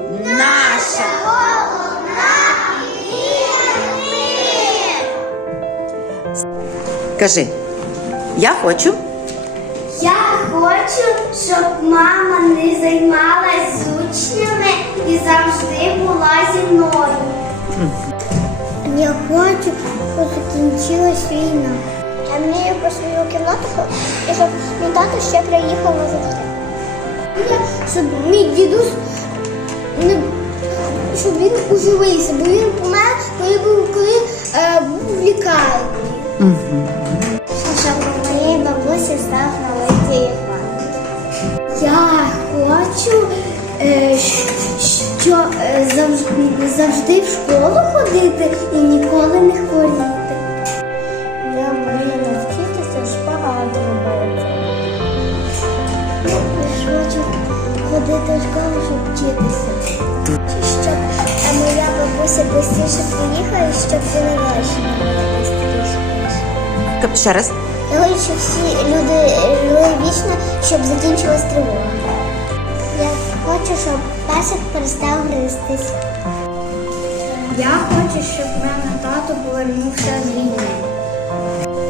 наша. Кажи, я хочу. Я хочу, щоб мама не займалась з учнями і завжди була зі мною. Я хочу, щоб закінчилась війна. Я мрію про свою кімнату і щоб мій тато ще приїхав назавжди. Щоб мій дідусь не щоб він уживився, бо він помер, коли був коли е, був в лікарні. Щоб у моєї бабусі став новий телефон. Я хочу, е, що е, завжди, завжди в школу ходити і ніколи не хворіти. Я мрію навчитися шпагат робити. Я хочу ходити в школу, щоб вчитися. Е, приїхала, і щоб гроші швидше. Ка- Ще раз. Я хочу, щоб всі люди жили вічно, щоб закінчилась тривога. Я хочу, щоб песик перестав гристись. Я хочу, щоб в мене тато повернувся з війни.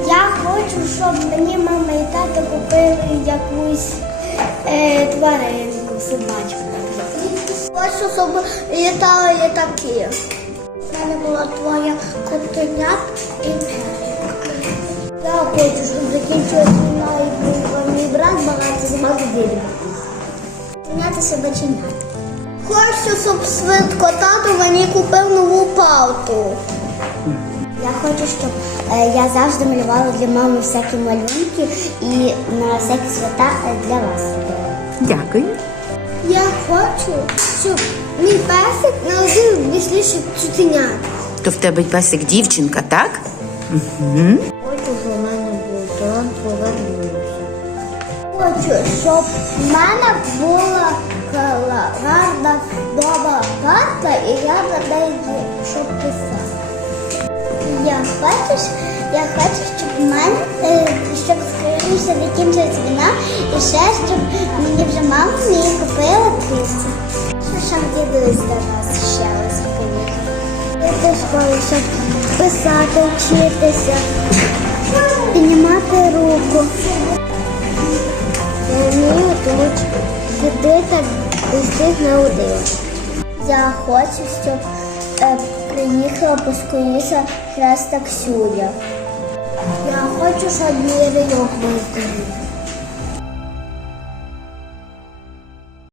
Я хочу, щоб мені мама і тато купили якусь е, тваринку, собачку. Хочу, щоб літали літаки. Мене була твоя котенят і я хочу, щоб закінчилась війна і був мій брат багато зимав дітей. Зняти собаченят. Хочу, щоб швидко тато мені купив нову палту. Я хочу, щоб е, я завжди малювала для мами всякі малюнки і на всякі свята е, для вас. Дякую. Я хочу, щоб мій песик народив більше чутенят. То в тебе песик дівчинка, так? Хочу, щоб в мене був дрон повернувся. Хочу, щоб в мене була гарна дома карта і я на неї щоб писати. Я хочу, я хочу, щоб в мене, е, щоб скоріше закінчилась війна і ще, щоб мені вже мама мені купила пісню. Щоб дідусь до нас ще раз. Я теж хочу, щоб писати, вчитися, піднімати руку. Я вмію тут ходити усіх на один. Я хочу, щоб е, приїхала поскоріше хреста Ксюля. Я хочу, щоб мій його виздоровів.